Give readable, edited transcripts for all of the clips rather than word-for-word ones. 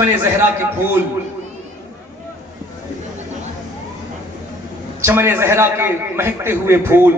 چمن زہرا کے پھول، چمن زہرا کے مہکتے ہوئے پھول،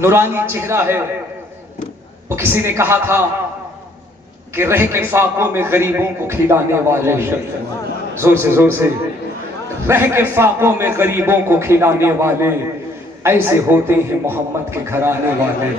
نورانی چہرہ ہے۔ وہ کسی نے کہا تھا کہ رہ کے فاقوں میں غریبوں کو کھلانے والے، زور سے زور سے، رہ کے فاقوں میں غریبوں کو کھلانے والے ایسے ہوتے ہیں محمد کے گھر آنے والے۔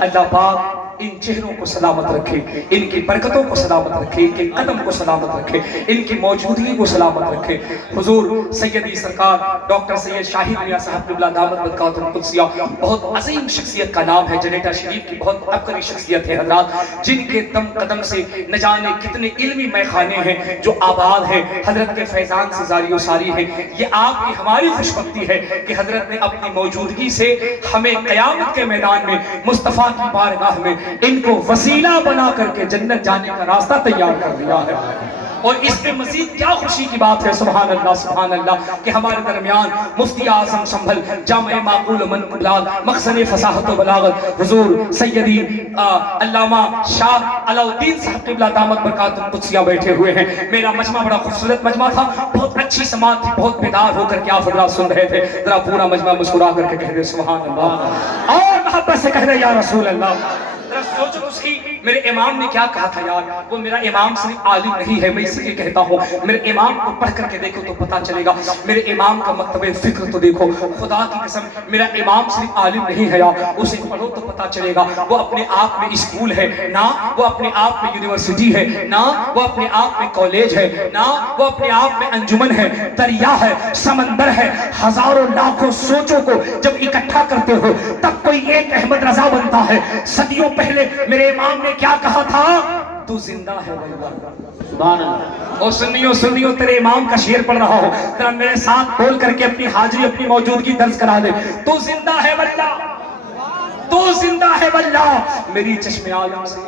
اللہ پاک ان چہروں کو سلامت رکھے، ان کی برکتوں کو سلامت رکھے، ان کے قدم کو سلامت رکھے، ان کی موجودگی کو سلامت رکھے۔ حضور سیدی سرکار ڈاکٹر سید شاہد میاں صاحب قبلہ دامت برکاتہ القدسیہ، بہت عظیم شخصیت کا نام ہے، جنیٹا شریف کی بہت عبقری شخصیت ہے حضرات، جن کے دم قدم سے نہ جانے کتنے علمی میخانے ہیں جو آباد ہیں، حضرت کے فیضان سے زاری و ساری ہے۔ یہ آپ کی ہماری خوش بختی ہے کہ حضرت نے اپنی موجودگی سے ہمیں قیامت کے میدان میں مصطفیٰ کی بارگاہ میں ان کو وسیلہ بنا کر کے جنت جانے کا راستہ تیار کر دیا ہے۔ اور اس میں مزید کیا خوشی کی بات ہے، سبحان اللہ کہ ہمارے درمیان مفتی اعظم سنبھل جامع معقول و منقولات مخزن فصاحت و بلاغت حضور سیدی علامہ شاہ علاء الدین صاحب قبلہ دامت برکاتہ القدسیہ بیٹھے ہوئے ہیں۔ میرا مجمع بڑا خوبصورت مجمع تھا، بہت اچھی سماعت تھی، بہت بیدار ہو کر کے آپ حضرات سن رہے تھے۔ ذرا پورا مجمع مسکرا کر کے کہہ دے سبحان اللہ، اور محبت سے کہہ دے یا رسول اللہ۔ ذرا سوچو اس کی میرے امام نے کیا کہا تھا یار، وہ میرا امام صرف عالم نہیں ہے، میں اس لیے کہتا ہوں میرے امام کو پڑھ کر کے دیکھو تو پتہ چلے گا، میرے امام کا مکتب فکر تو دیکھو، خدا کی قسم میرا امام صرف عالم نہیں ہے یار، اسے پڑھو تو پتہ چلے گا وہ اپنے آپ میں اسکول ہے نا، وہ اپنے آپ میں یونیورسٹی ہے نا، وہ اپنے آپ میں کالج ہے نا، وہ اپنے آپ میں انجمن ہے، دریا ہے، سمندر ہے، ہزاروں لاکھوں سوچوں کو جب اکٹھا کرتے ہو تب کوئی ایک احمد رضا بنتا ہے۔ صدیوں پہلے میرے امام نے کیا کہا تھا، تو زندہ ہے واللہ، سبحان اللہ۔ اور سنیو تیرے امام کا شعر پڑھ رہا ہو، ذرا میرے ساتھ بول کر کے اپنی حاضری اپنی موجودگی درج کرا دے، تو زندہ ہے واللہ، تو زندہ ہے واللہ۔ میری چشم عالم سے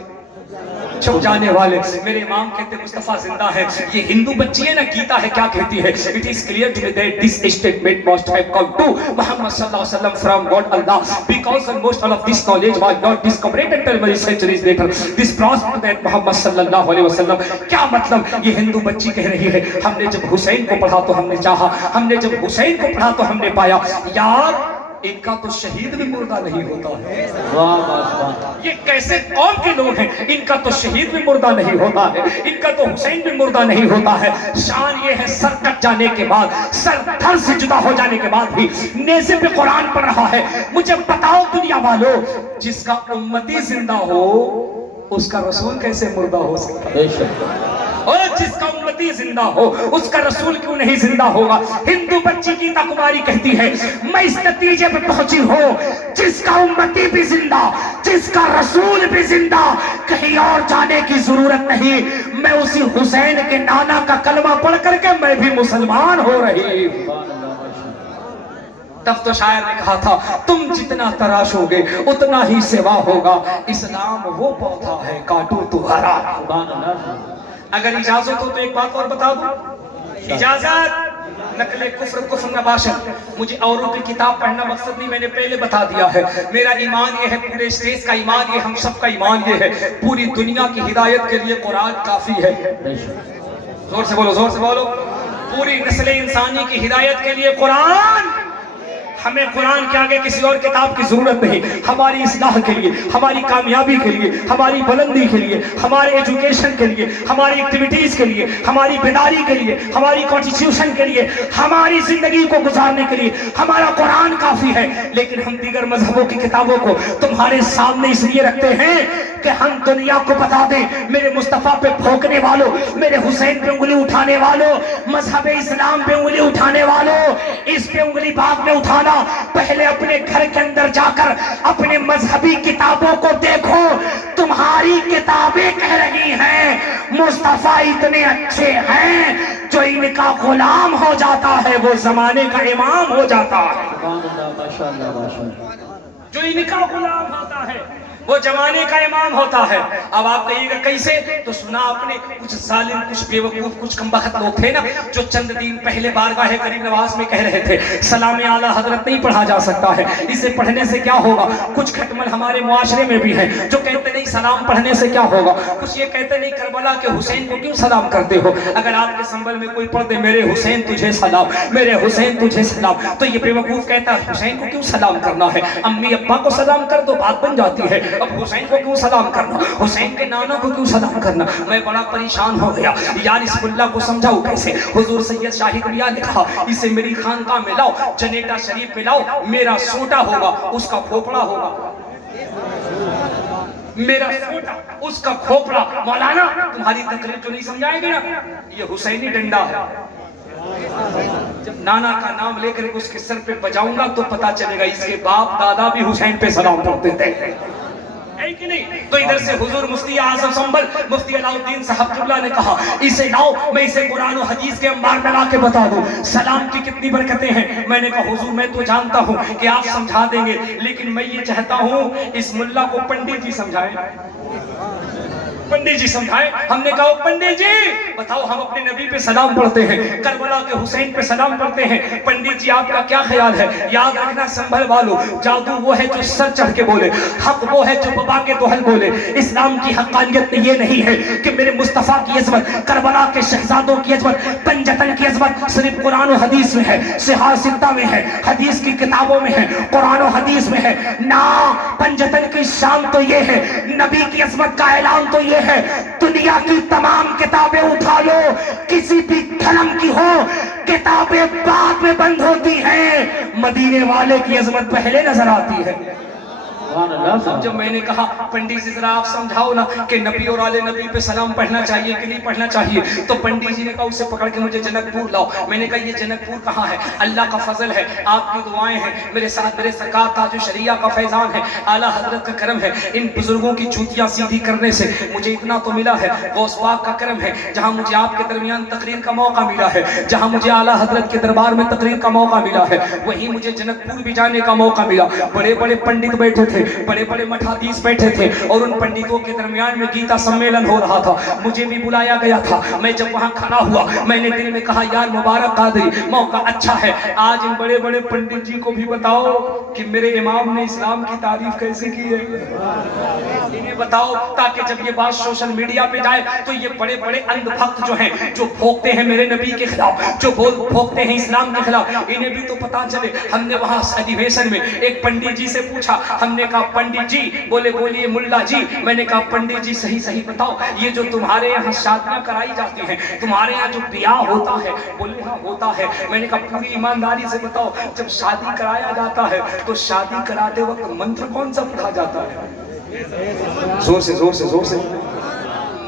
چھپ جانے والے میرے امام کہتے مصطفیٰ زندہ ہے۔ یہ ہندو بچی ہے نا، گیتا ہے کیا کہتی ہے، it is clear to me that this statement must have come to Muhammad sallallahu alaihi wasallam from God Allah, because almost all of this knowledge was not discovered until many centuries later. This proves that Muhammad sallallahu alaihi wasallam، کیا مطلب یہ ہندو بچی کہہ رہی ہے، ہم نے جب حسین کو پڑھا تو ہم نے چاہا، ہم نے جب حسین کو پڑھا تو ہم نے پایا، یار ان کا تو شہید بھی مردہ نہیں ہوتا ہے۔ یہ کیسے قوم کے لوگ ہیں، ان کا تو شہید بھی مردہ نہیں ہوتا ہے، ان کا تو حسین بھی مردہ نہیں ہوتا ہے۔ شان یہ ہے سر کٹ جانے کے بعد، سر دھر سے جدا ہو جانے کے بعد بھی نیزے پہ قرآن پڑھ رہا ہے۔ مجھے بتاؤ دنیا والو، جس کا امتی زندہ ہو اس کا رسول کیسے مردہ ہو سکتا ہے؟ اور جس کا امتی زندہ ہو اس کا رسول کیوں نہیں زندہ ہوگا؟ ہندو بچی کی تکماری کہتی ہے میں اس نتیجے پہ پہنچی ہوں، جس کا امتی بھی زندہ، جس کا رسول بھی زندہ، کہیں اور جانے کی ضرورت نہیں۔ میں اسی حسین کے نانا کا کلمہ پڑھ کر کے میں بھی مسلمان ہو رہی ہوں۔ تب تو شاعر نے کہا تھا تم جتنا تراشو گے اتنا ہی سوا ہوگا، اسلام وہ پودا ہے کاٹو تو ہرا۔ اگر اجازت ہو تو ایک بات اور بتا دوں، اجازت، نقل کفر نباشت، مجھے اوروں کی کتاب پڑھنا مقصد نہیں، میں نے پہلے بتا دیا ہے۔ میرا ایمان یہ ہے، پورے اسٹیج کا ایمان یہ، ہم سب کا ایمان یہ ہے، پوری دنیا کی ہدایت کے لیے قرآن کافی ہے۔ زور سے بولو، زور سے بولو، پوری نسل انسانی کی ہدایت کے لیے قرآن، ہمیں قرآن کے آگے کسی اور کتاب کی ضرورت نہیں۔ ہماری اصلاح کے لیے، ہماری کامیابی کے لیے، ہماری بلندی کے لیے، ہمارے ایجوکیشن کے لیے، ہماری ایکٹیویٹیز کے لیے، ہماری بیداری کے لیے، ہماری کانسٹیٹیوشن کے لیے، ہماری زندگی کو گزارنے کے لیے ہمارا قرآن کافی ہے۔ لیکن ہم دیگر مذہبوں کی کتابوں کو تمہارے سامنے اس لیے رکھتے ہیں کہ ہم دنیا کو بتا دیں میرے مصطفیٰ پہ بھونکنے والوں، میرے حسین پہ انگلی اٹھانے والوں، مذہب اسلام پہ انگلی اٹھانے والوں، اس پہ انگلی بعد میں اٹھانا، پہلے اپنے گھر کے اندر جا کر اپنے مذہبی کتابوں کو دیکھو، تمہاری کتابیں کہہ رہی ہیں مصطفیٰ اتنے اچھے ہیں جو ان کا غلام ہو جاتا ہے وہ زمانے کا امام ہو جاتا ہے۔ جو ان کا غلام ہوتا ہے وہ زمانے کا امام ہوتا ہے. اب آپ کہیے گا کیسے؟ تو سنا آپ نے کچھ ظالم، کچھ بیوقوف، کچھ کمبخت لوگ تھے نا جو چند دن پہلے بارگاہ کریم نواز میں کہہ رہے تھے سلام اعلی حضرت نہیں پڑھا جا سکتا ہے، اسے پڑھنے سے کیا ہوگا. کچھ کھٹمل ہمارے معاشرے میں بھی ہیں جو کہتے نہیں سلام پڑھنے سے کیا ہوگا. کچھ یہ کہتے نہیں کربلا کے حسین کو کیوں سلام کرتے ہو. اگر آپ کے سنبل میں کوئی پڑھ دے میرے حسین تجھے سلام، میرے حسین تجھے سلام، تو یہ بیوقوف کہتا ہے حسین کو کیوں سلام کرنا ہے. امی ابا کو سلام کر دو بات بن جاتی ہے، اب حسین کو کیوں سلام کرنا، حسین کے نانا کو کیوں سلام کرنا. میں بڑا پریشان ہو گیا یار اس ملا کو سمجھاؤ کیسے. حضور سید شاہد میاں نے کہا اسے میری خانقاہ میں لاؤ، جنیٹا شریف میں لاؤ، میرا سوٹا ہوگا اس کا کھوپڑا ہوگا، میرا سوٹا اس کا کھوپڑا. مولانا تمہاری تقریر جو نہیں سمجھائے گی نا یہ حسینی ڈنڈا ہے. جب نانا کا نام لے کر اس کے سر پہ بجاؤں گا تو پتا چلے گا اس کے باپ دادا بھی حسین پہ سلام پڑھتے تھے. تو ادھر سے حضور مفتی اعظم سنبل مفتی علاء الدین صاحب قبلہ نے کہا اسے لاؤ میں اسے قرآن و حدیث کے انبار میں لا کے بتا دوں سلام کی کتنی برکتیں ہیں. میں نے کہا حضور میں تو جانتا ہوں کہ آپ سمجھا دیں گے، لیکن میں یہ چاہتا ہوں اس ملا کو پنڈت جی سمجھائیں، پنڈت جی سمجھائیں. ہم نے کہا پنڈت جی بتاؤ ہم اپنے نبی پہ سلام پڑھتے ہیں، کربلا کے حسین پہ سلام پڑھتے ہیں، پنڈت جی آپ کا کیا خیال ہے؟ یاد رکھنا سنبھل والو، جادو وہ ہے جو سر چڑھ کے بولے، حق وہ ہے جو بابا کے دوہل بولے. اسلام کی حقانیت یہ نہیں ہے کہ میرے مصطفیٰ کی عظمت، کربلا کے شہزادوں کی عظمت، پنجتن کی عظمت صرف قرآن و حدیث میں ہے، صحاح ستہ میں ہے، حدیث کی کتابوں میں ہے، قرآن و حدیث میں ہے. نا پنجتن کی شان تو یہ ہے، نبی کی عظمت کا اعلان تو یہ ہے. دنیا کی تمام کتابیں اٹھا لو، کسی بھی دھرم کی ہو کتابیں بعد میں بند ہوتی ہیں، مدینے والے کی عظمت پہلے نظر آتی ہے. جب میں نے کہا پنڈت جی ذرا آپ سمجھاؤ نا کہ نبی اور آل نبی پہ سلام پڑھنا چاہیے کہ نہیں پڑھنا چاہیے، تو پنڈت جی نے کہا اسے پکڑ کے مجھے جنک پور لاؤ. میں نے کہا یہ جنک پور کہاں ہے؟ اللہ کا فضل ہے، آپ کی دعائیں ہیں میرے ساتھ، میرے سرکار تاج الشریعہ کا فیضان ہے، اعلیٰ حضرت کا کرم ہے. ان بزرگوں کی جوتیاں سیدھی کرنے سے مجھے اتنا تو ملا ہے، غوث پاک کا کرم ہے جہاں مجھے آپ کے درمیان تقریر کا موقع ملا ہے، جہاں مجھے اعلیٰ حضرت کے دربار میں تقریر کا موقع ملا ہے، وہیں مجھے جنک پور بھی جانے کا موقع ملا. بڑے بڑے پنڈت بیٹھے تھے، بڑے بڑے مٹھادیس بیٹھے تھے، اور ان پنڈتوں کے درمیان میں گیتا سمیلن ہو رہا تھا. مجھے بھی بلایا گیا تھا. میں جب وہاں کھڑا ہوا میں نے دل میں کہا یار مبارک قادری موقع اچھا ہے، آج ان بڑے بڑے پنڈت جی کو بھی بتاؤ کہ میرے امام نے اسلام کی تعریف کیسے کی ہے، انہیں بتاؤ تاکہ جب یہ بات سوشل میڈیا پہ جائے تو یہ بڑے بڑے اندھ بھکت جو ہیں جو بھوکتے ہیں میرے نبی کے خلاف، جو بھوکتے ہیں اسلام کے خلاف، انہیں بھی تو پتا چلے. ہم نے وہاں ادھیویشن میں ایک پنڈت جی سے پوچھا، ہم نے کہا پنڈت جی، بولے بولیے ملا جی. میں نے کہا پنڈت جی صحیح بتاؤ یہ جو تمہارے یہاں شادیاں کرائی جاتی ہیں، تمہارے یہاں جو بیاہ ہوتا ہے، بولے ہاں ہوتا ہے. میں نے کہا پوری ایمانداری سے بتاؤ جب شادی کرایا جاتا ہے تو شادی کراتے وقت منتر کون سا پڑھا جاتا ہے؟ زور سے زور سے زور سے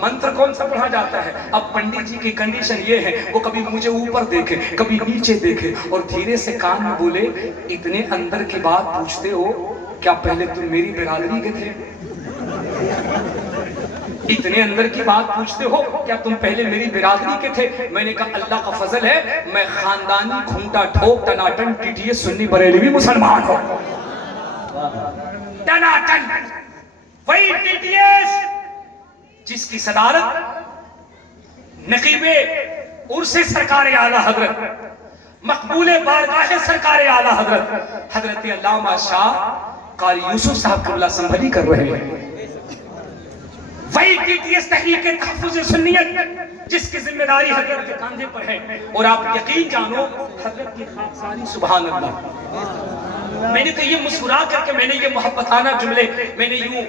منتر کون سا پڑھا جاتا ہے؟ اب پنڈت جی کی کنڈیشن یہ ہے وہ کبھی مجھے اوپر دیکھے کبھی نیچے دیکھے اور دھیرے سے کان میں بولے اتنے اندر کی بات پوچھتے ہو کیا پہلے تم میری برادری کے تھے؟ اتنے اندر کی بات پوچھتے ہو کیا تم پہلے میری برادری کے تھے؟ میں نے کہا اللہ کا فضل ہے میں خاندانی کھونٹا ٹھوک ٹناٹن ٹی ٹی ایس سنی بریلوی مسلمان ہوں. ٹناٹن وہی ٹی ٹی ایس جس کی صدارت نقیب عرس سرکار اعلیٰ حضرت مقبول بارگاہ سرکار اعلیٰ حضرت حضرت علامہ شاہ قاری یوسف صاحب قبلہ سنبھلی کر رہے ہیں. وہی ٹی ٹی ایس تحریک تحفظ سنیت جس کی ذمہ داری حضرت کے کاندھے پر ہے، اور آپ یقین جانو حضرت کی خاکساری سبحان اللہ. میں نے تو یہ مسکرا کر کے میں نے یہ محبتانہ جملے میں نے یوں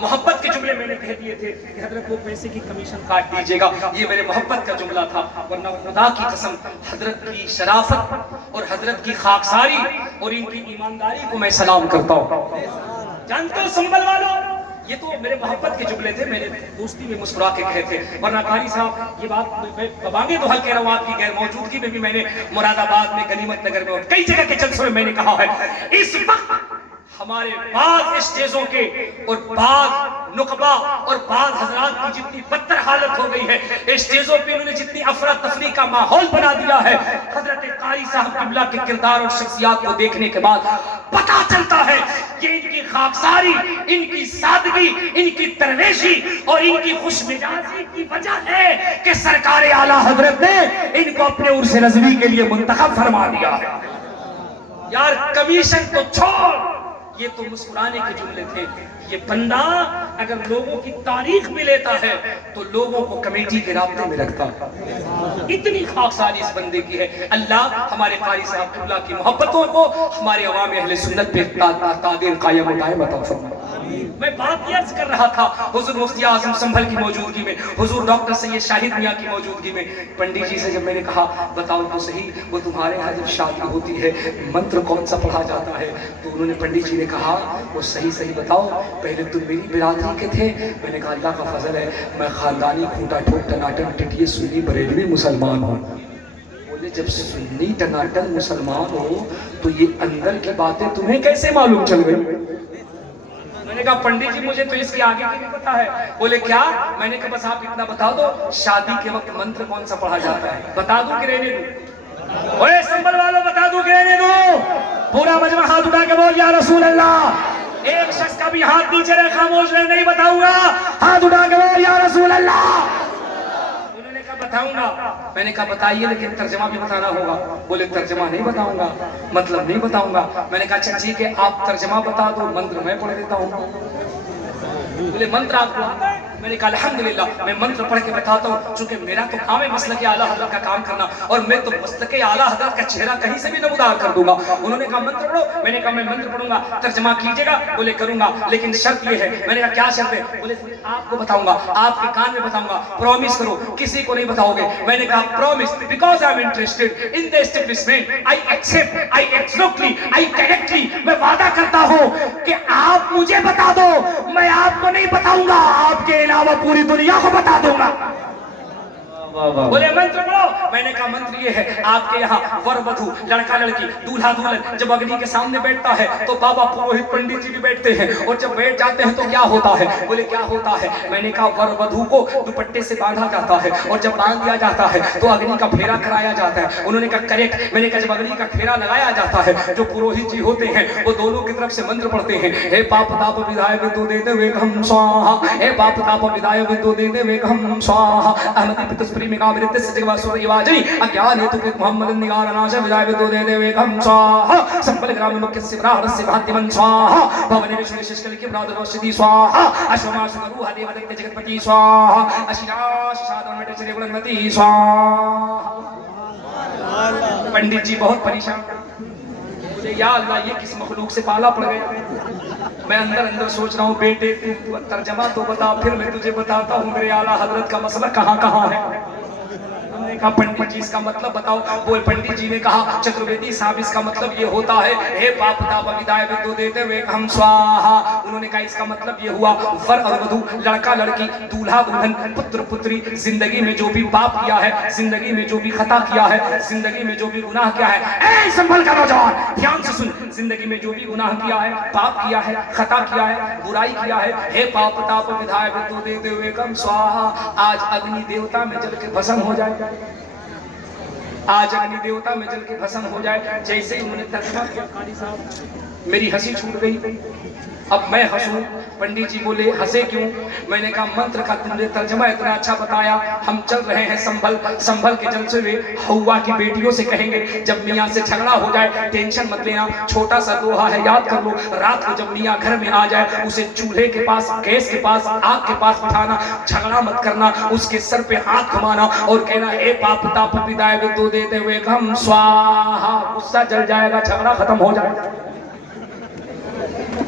محبت کے جملے میں نے کہہ دیے تھے کہ حضرت وہ پیسے کی کمیشن کاٹ دیجئے گا، یہ میرے محبت کا جملہ تھا. ورنہ خدا کی قسم حضرت کی شرافت اور حضرت کی خاکساری اور ان کی ایمانداری کو میں سلام کرتا ہوں. جانتے ہو سنبھل والوں یہ تو میرے محبت کے جملے تھے، میں نے دوستی میں مسکرا کے کہے تھے. ورنہ قاری صاحب یہ بات میں ببانگے تو حل کہہ رہا ہوں، آپ کی غیر موجودگی میں بھی میں نے مراد آباد میں غنیمت نگر میں اور کئی جگہ کے جلسوں میں نے کہا ہے اس وقت ہمارے بعض اسٹیجوں کے اور بعض نقبہ اور بعض حضرات کی جتنی بدتر حالت ہو گئی ہے، اسٹیجوں پہ انہوں نے جتنی افراتفری کا ماحول بنا دیا ہے، حضرت قاری صاحب قبلہ کے کردار اور شخصیات کو دیکھنے کے بعد پتا چلتا ہے کہ ان کی خاکساری، ان کی سادگی، ان کی درویشی اور ان کی خوش مزاجی کی وجہ ہے کہ سرکار اعلیٰ حضرت نے ان کو اپنے عرس رضوی کے لیے منتخب فرما دیا ہے۔ یار کمیشن تو چھوڑ، یہ تو مسکرانے کے جملے تھے۔ یہ بندہ اگر لوگوں کی تاریخ بھی لیتا ہے تو لوگوں کو کمیٹی کے رابطے میں رکھتا، اتنی خاکساری اس بندے کی ہے۔ اللہ ہمارے قاری صاحب قبلہ کی محبتوں کو ہمارے عوام اہل سنت پہ قادر قائم و دائم عطا فرمائے۔ میں بات یہ عرض کر رہا تھا حضور مفتی اعظم سنبھل کی موجودگی میں، حضور ڈاکٹر سید شاہد میاں کی موجودگی میں، پنڈت جی سے جب میں نے کہا بتاؤ تو صحیح وہ تمہارے یہاں جب شادی ہوتی ہے منتر کون سا پڑھا جاتا ہے؟ تو انہوں نے پنڈت جی نے کہا وہ صحیح بتاؤ، پہلے تم میری برادری کے تھے؟ میں نے کہا اللہ کا فضل ہے میں خاندانی کھوٹا ٹھوک ٹناٹن ٹٹیے سنی بریلوی مسلمان ہوں۔ بولے جب سنی ٹناٹن مسلمان ہو تو یہ اندر کی باتیں تمہیں کیسے معلوم چل گئی؟ میں نے کہا پنڈت جی مجھے تو اس کے آگے کی نہیں پتا ہے۔ بولے کیا؟ میں نے کہا بس آپ اتنا بتا دو شادی کے وقت منتر کون سا پڑھا جاتا ہے؟ بتا دوں کہ رہنے دوں؟ اوے سنبھل والوں بتا دوں کہ رہنے دوں؟ پورا مجمع ہاتھ اٹھا کے بول یا رسول اللہ۔ ایک شخص کا بھی ہاتھ نیچے رکھ خاموش رہ، نہیں بتاؤں گا، ہاتھ اٹھا کے بول یا رسول اللہ۔ انہوں نے کہا بتاؤں گا۔ میں نے کہا بتائیے لیکن ترجمہ بھی بتانا ہوگا۔ بولے ترجمہ نہیں بتاؤں گا، مطلب نہیں بتاؤں گا۔ میں نے کہا اچھا ٹھیک ہے آپ ترجمہ بتا دو، منتر میں پڑھ دیتا ہوں۔ بولے منتر آپ کو آتا ہے؟ میں نے کہا الحمدللہ میں منتر پڑھ کے بتاتا ہوں، چونکہ میرا تو کام ہے مسلک اعلیٰ حضرت کا کام کرنا، اور میں تو مسلک اعلیٰ حضرت کا چہرہ کہیں سے بھی نمودار کر دوں گا۔ انہوں نے کہا منتر پڑھو، میں نے کہا میں منتر پڑھوں گا، ترجمہ کیجیے گا؟ بولے کروں گا لیکن شرط یہ ہے۔ میں نے کہا کیا شرط ہے؟ بولے آپ کو بتاؤں گا، آپ کے کان میں بتاؤں گا، پرومس کرو کسی کو نہیں بتاؤ گے۔ میں نے کہا promise because I am interested in the establishment, I accept, I absolutely, I correctly, میں وعدہ کرتا ہوں کہ آپ مجھے بتا دو، میں آپ کو نہیں بتاؤں گا، آپ کے علاوہ پوری دنیا کو بتا دوں گا۔ بولے منتر پڑھو۔ میں نے کہا منتر یہ ہے آپ کے یہاں ور ودھو، لڑکا لڑکی، دولہا دلہن جب اگنی کے سامنے بیٹھتا ہے تو بابا پروہت پنڈت جی بھی بیٹھتے ہیں، اور جب بیٹھ جاتے ہیں تو کیا ہوتا ہے؟ بولے کیا ہوتا ہے؟ میں نے کہا ور ودھو کو دوپٹے سے باندھا جاتا ہے، اور جب باندھ دیا جاتا ہے تو اگنی کا پھیرا کرایا جاتا ہے۔ انہوں نے کہا کریکٹ۔ میں نے کہا جب اگنی کا پھیرا لگایا جاتا ہے جو پروہت جی ہوتے ہیں وہ دونوں کی طرف سے منتر پڑھتے ہیں، ہے پاپ تاپ ودائے ودو دیتے ہوئے ہم سواہا، ہے پاپ تاپ ودائے ودو دیتے ہوئے ہم سواہا، احمدی پتس پری مگا مرتے سے اگیان تو محمد نگار ناشا ودائے ودو دیتے ہوئے ہم سواہا، سنبل گرام مکہ سبراہ رس بھاتی من سواہا، بھونے وشن ششکل کی براد روشدی سواہا، اشوما شکروہ دیو دکتے جگت پتی سواہا، اشیاش شادن مٹے چلے بلنمتی سواہا۔ پنڈت جی بہت پریشان، مجھے یا اللہ یہ کس مخلوق سے پالا پڑ گیا۔ میں اندر سوچ رہا ہوں بیٹے تو ترجمہ تو بتا پھر میں تجھے بتاتا ہوں میرے اعلیٰ حضرت کا مسئلہ کہاں کہاں ہے۔ ہم نے کہا پنڈت جی اس کا مطلب بتاؤ۔ بول پنڈت جی نے کہا چترویدی صاحب اس کا مطلب یہ ہوتا ہے اے پاپ تاپ ودائے ودو دیتے ہوئے ہم سواہا۔ انہوں نے کہا اس کا مطلب یہ ہوا ور اور ودو، لڑکا لڑکی، دولہا دلہن، پتر پتری، زندگی میں جو بھی پاپ کیا ہے، زندگی میں جو بھی خطا کیا ہے، زندگی میں جو بھی گناہ کیا ہے، اے سنبھل کر نوجوان دھیان سے سن، زندگی میں جو بھی گناہ کیا ہے، پاپ کیا ہے، خطا کیا ہے، برائی کیا ہے، ہے پاپ تاپ ودائے ودو دیتے ہوئے ہم سواہا، آج اگنی دیوتا میں جل کے بھسم ہو جائے، آج اگنی دیوتا میں جل کے بھسم ہو جائے۔ جیسے ہی انہوں نے ترجمہ کیا قاری صاحب میری ہنسی چھوٹ گئی۔ اب میں ہنسوں، پنڈت جی بولے ہنسے کیوں؟ میں نے کہا منتر کا تم نے ترجمہ اتنا اچھا بتایا، ہم چل رہے ہیں سنبھل کے جلسے میں، ہوا کی بیٹیوں سے کہیں گے جب میاں سے جھگڑا ہو جائے ٹینشن مت لینا، چھوٹا سا لوہا ہے یاد کر لو، رات کو جب میاں گھر میں آ جائے اسے چولہے کے پاس، گیس کے پاس، آگ کے پاس بٹھانا، جھگڑا مت کرنا، اس کے سر پہ ہاتھ گھمانا اور کہنا اے پاپ تاپ ودائے ودو دیتے ہوئے ہم سواہا، غصہ جل جائے گا، جھگڑا ختم ہو جائے گا۔